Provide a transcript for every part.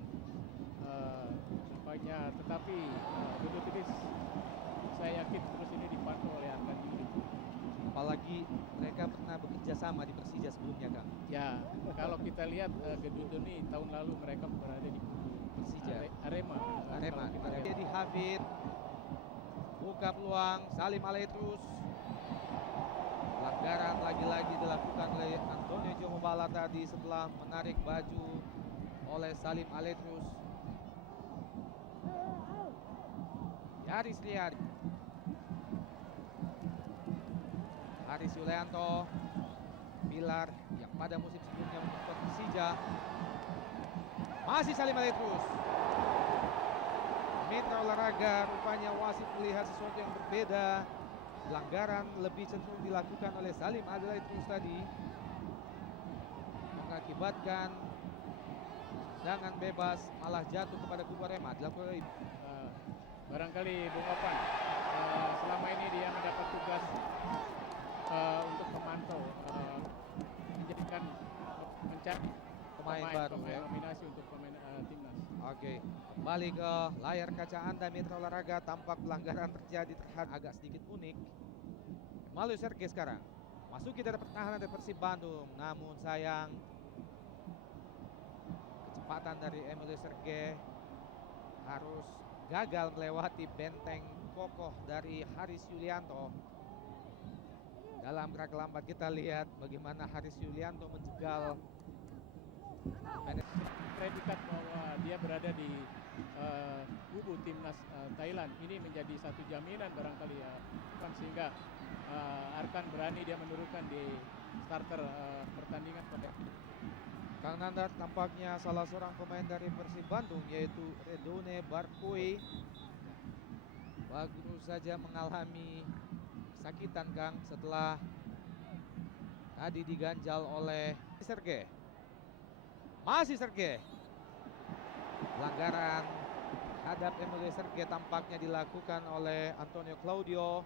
depan. Nampaknya tetapi Gedut ini saya yakin terus ini dipantau oleh Arkan Yuri. Apalagi mereka pernah bekerja sama di Persija sebelumnya, Kang. Ya, kalau kita lihat Gedut ini tahun lalu mereka berada di Persija. Arema. Kita lihat di Hafid. Buka peluang, Salim Aletrus. Pelanggaran lagi-lagi dilakukan oleh Antonio Jomobala tadi setelah menarik baju oleh Salim Aletrus. Yaris Riyadi. Haris Yulianto, pilar yang pada musim sebelumnya memperkuat Persija. Masih Salim Aletrus. Mitra olahraga, rupanya wasit melihat sesuatu yang berbeda. Pelanggaran lebih cenderung dilakukan oleh Salim Aletrus tadi, mengakibatkan tendangan bebas malah jatuh kepada kubu Arema. Dilakukan oleh barangkali Bung Opan selama ini dia mendapat tugas untuk memantau, menjadikan mencari pemain baru ya. Nominasi untuk pemain timnas. Oke, kembali ke layar kaca Anda Mitra Olahraga. Tampak pelanggaran terjadi terhadap agak sedikit unik. Malu Sergei sekarang masuki dari pertahanan dari Persib Bandung, namun sayang kecepatan dari Emilio Sergei harus gagal melewati benteng kokoh dari Haris Yulianto. Dalam gerak lambat kita lihat bagaimana Haris Yulianto menjegal. Predikat bahwa dia berada di kubu timnas Thailand ini menjadi satu jaminan barangkali ya, sehingga Arkan berani dia menurunkan di starter pertandingan pada. Kang Nandar, tampaknya salah seorang pemain dari Persib Bandung yaitu Redone Barkui baru saja mengalami kesakitan, Kang, setelah tadi diganjal oleh Sergei. Masih Sergei. Pelanggaran terhadap Emilio Sergei tampaknya dilakukan oleh Antonio Claudio.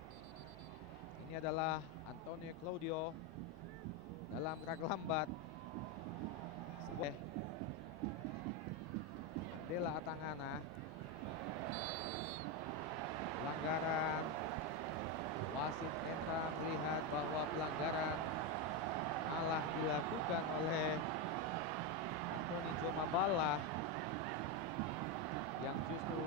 Ini adalah Antonio Claudio dalam gerak lambat. Dela Atangana. Pelanggaran. Wasit Enta melihat bahwa pelanggaran malah dilakukan oleh Antonio Jomabala yang justru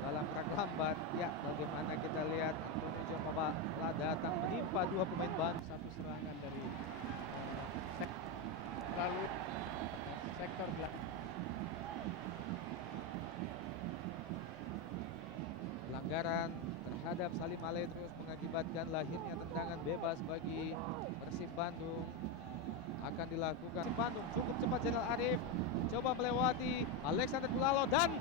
dalam gerak lambat. Ya, bagaimana kita lihat Antonio Jomabala datang menimpa dua pemain Bandung. Satu serangan dari lalu sektor belakang. Pelanggaran terhadap Salim Aletrus mengakibatkan lahirnya tendangan bebas bagi Persib Bandung. Akan dilakukan Persib Bandung, cukup cepat Zainal Arif coba melewati Alexander Pulalo dan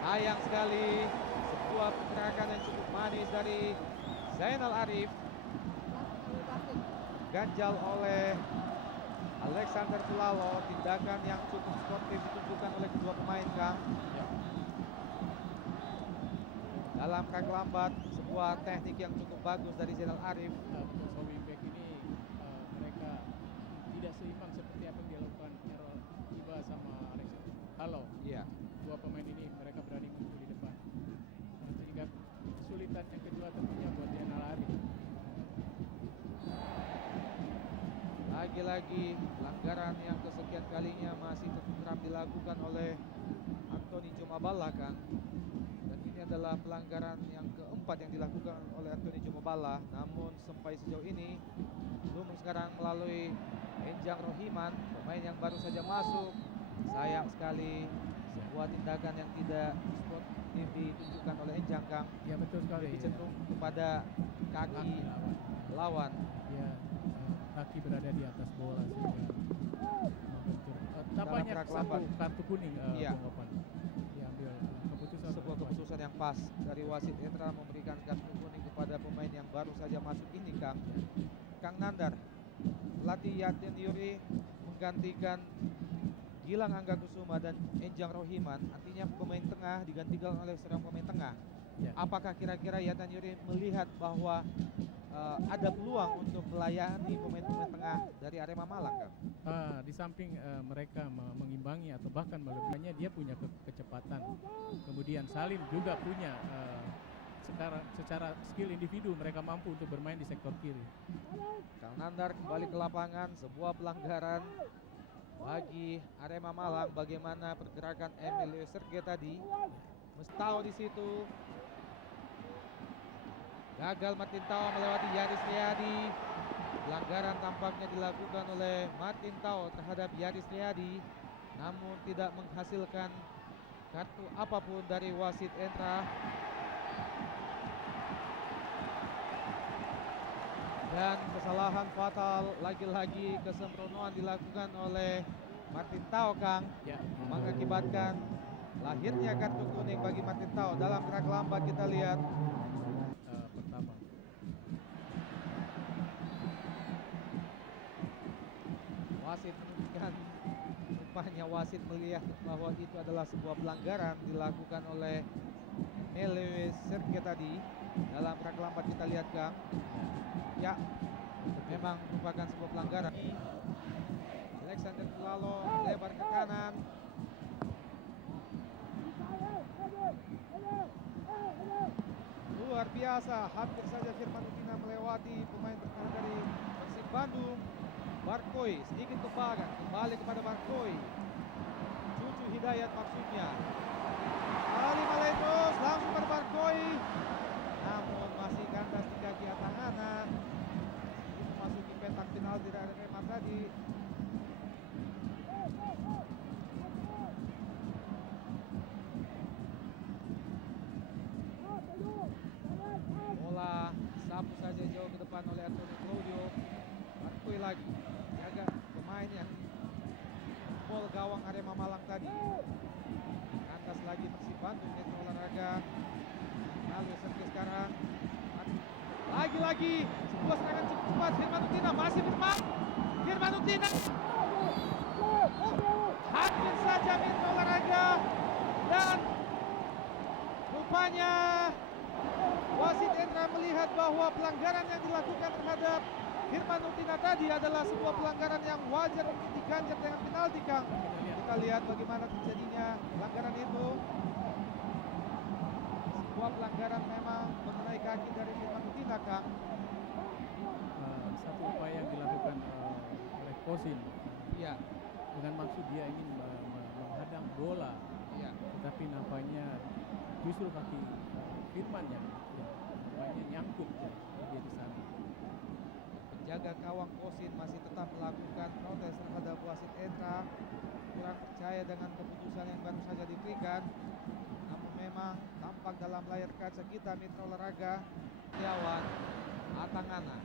sayang sekali sebuah pergerakan yang cukup manis dari Zainal Arif ganjal oleh Alexander Pulalo. Tindakan yang cukup sportif ditunjukkan oleh kedua pemain, Kang. Dalam gerak lambat, sebuah teknik yang cukup bagus dari Zainal Arif. Wingback ini mereka tidak seimbang seperti apa yang dilakukan Errol Iba sama Alexander. Halo. Iya. Dua pemain ini mereka berani muncul di depan. Sehingga kesulitan yang kedua tentunya buat Zainal Arif. Lagi-lagi pelanggaran yang kesekian kalinya masih tetap dilakukan oleh Antonio Jomabala, Kang. Dan ini adalah pelanggaran yang keempat yang dilakukan oleh Antonio Jomabala. Namun sampai sejauh ini belum sekarang melalui Enjang Rohiman, pemain yang baru saja masuk. Sayang sekali sebuah tindakan yang tidak sportif ditunjukkan oleh Enjang, Kang. Ya, betul sekali. Lebih cenderung kepada kaki lawan. Ya, kaki berada di atas bola sehingga tampaknya satu kartu kuning. Iya. Diambil keputusan, sebuah keputusan yang pas dari wasit netral memberikan kartu kuning kepada pemain yang baru saja masuk ini, Kang. Kang Nandar, pelatih Yatin Yuri menggantikan Gilang Angga Kusuma dan Enjang Rohiman, artinya pemain tengah digantikan oleh seorang pemain tengah. Ya. Apakah kira-kira Yatin Yuri melihat bahwa ada peluang untuk melayani pemain-pemain tengah dari Arema Malang, Kang? Di samping mereka mengimbangi atau bahkan melebihinya, dia punya kecepatan. Kemudian Salim juga punya secara skill individu mereka mampu untuk bermain di sektor kiri. Kang Nandar kembali ke lapangan, sebuah pelanggaran bagi Arema Malang. Bagaimana pergerakan Emilio Serge tadi? Mestao di situ. Gagal Martin Tau melewati Yaris Riyadi. Pelanggaran tampaknya dilakukan oleh Martin Tau terhadap Yaris Riyadi, namun tidak menghasilkan kartu apapun dari wasit Entra. Dan kesalahan fatal, lagi-lagi kesembronoan dilakukan oleh Martin Tau, Kang, mengakibatkan lahirnya kartu kuning bagi Martin Tau. Dalam gerak lambat kita lihat Pertama. Wasit menunjukkan, rupanya wasit melihat bahwa itu adalah sebuah pelanggaran dilakukan oleh Emilio Serge tadi. Dalam gerak lambat kita lihat, Kang. Ya, memang merupakan sebuah pelanggaran. Alexander Kulalo lebar ke kanan. Luar biasa, hampir saja Firman Utina melewati pemain bertahan dari Persib Bandung. Barkoi sedikit kembangan, kembali kepada Barkoi. Cucu Hidayat maksudnya. Ali Maletos langsung pada Barkoi. Namun masih kandas di kaki Atangana. Itu masuki petak penalti dari Arema tadi. Bola sapu saja jauh ke depan oleh Antonio Claudio. Barkoi lagi jaga pemain yang bol gawang Arema Malang tadi. Kandas lagi Persib Bandung, Metro Olahraga. Lalu Serge sekarang. Lagi-lagi sebuah serangan cepat. Firman Utina masih bermain. Firman Utina hampir saja Metro Olahraga, dan rupanya wasit Endra melihat bahwa pelanggaran yang dilakukan terhadap Firman Utina tadi adalah sebuah pelanggaran yang wajar untuk diganjar dengan penalti, Kang. Kita lihat bagaimana terjadinya pelanggaran itu. Sebuah pelanggaran memang mengenai kaki dari Firman Utina, Kang. Satu upaya yang dilakukan oleh Kosin. Iya. Dengan maksud dia ingin menghadang bola. Iya. Tetapi nampaknya justru kaki Firman yang nampaknya nyangkut dia di sana. Penjaga gawang Kosin masih tetap melakukan protes terhadap wasit Entra. Kurang percaya dengan keputusan yang baru saja diberikan. Namun memang tampak dalam layar kaca kita Mitra Olahraga Setiawan Atangana.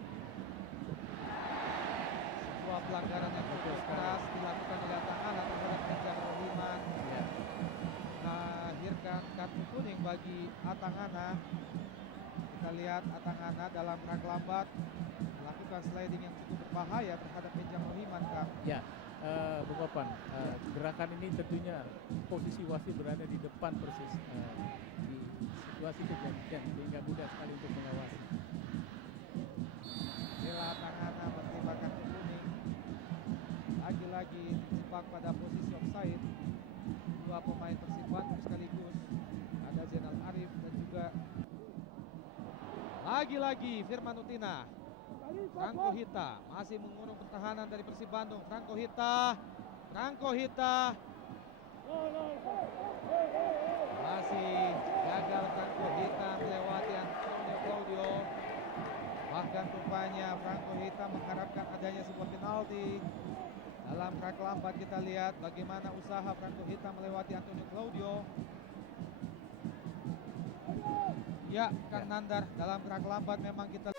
Sebuah pelanggaran yang cukup keras dilakukan oleh Atangana terhadap Ejang Rohiman. Melahirkan kartu kuning bagi Atangana. Kita lihat Atangana dalam gerak lambat melakukan sliding yang cukup berbahaya terhadap Ejang Rohiman, Kang. Ya, Bung Papan, gerakan ini tentunya posisi wasit berada di depan persis di situasi kejadian, sehingga mudah sekali untuk mengawasi. Bela Atangana menerima kartu kuning. Lagi-lagi terjebak pada posisi offside. Dua pemain Persib Bandung sekaligus. Ada Zainal Arif dan juga lagi-lagi Firman Utina. Franco Hita masih mengurung pertahanan dari Persib Bandung. Franco Hita masih gagal. Franco Hita melewati Antonio Claudio. Bahkan rupanya Franco Hita mengharapkan adanya sebuah penalti. Dalam gerak lambat kita lihat bagaimana usaha Franco Hita melewati Antonio Claudio. Ya, Kang Nandar, dalam gerak lambat memang kita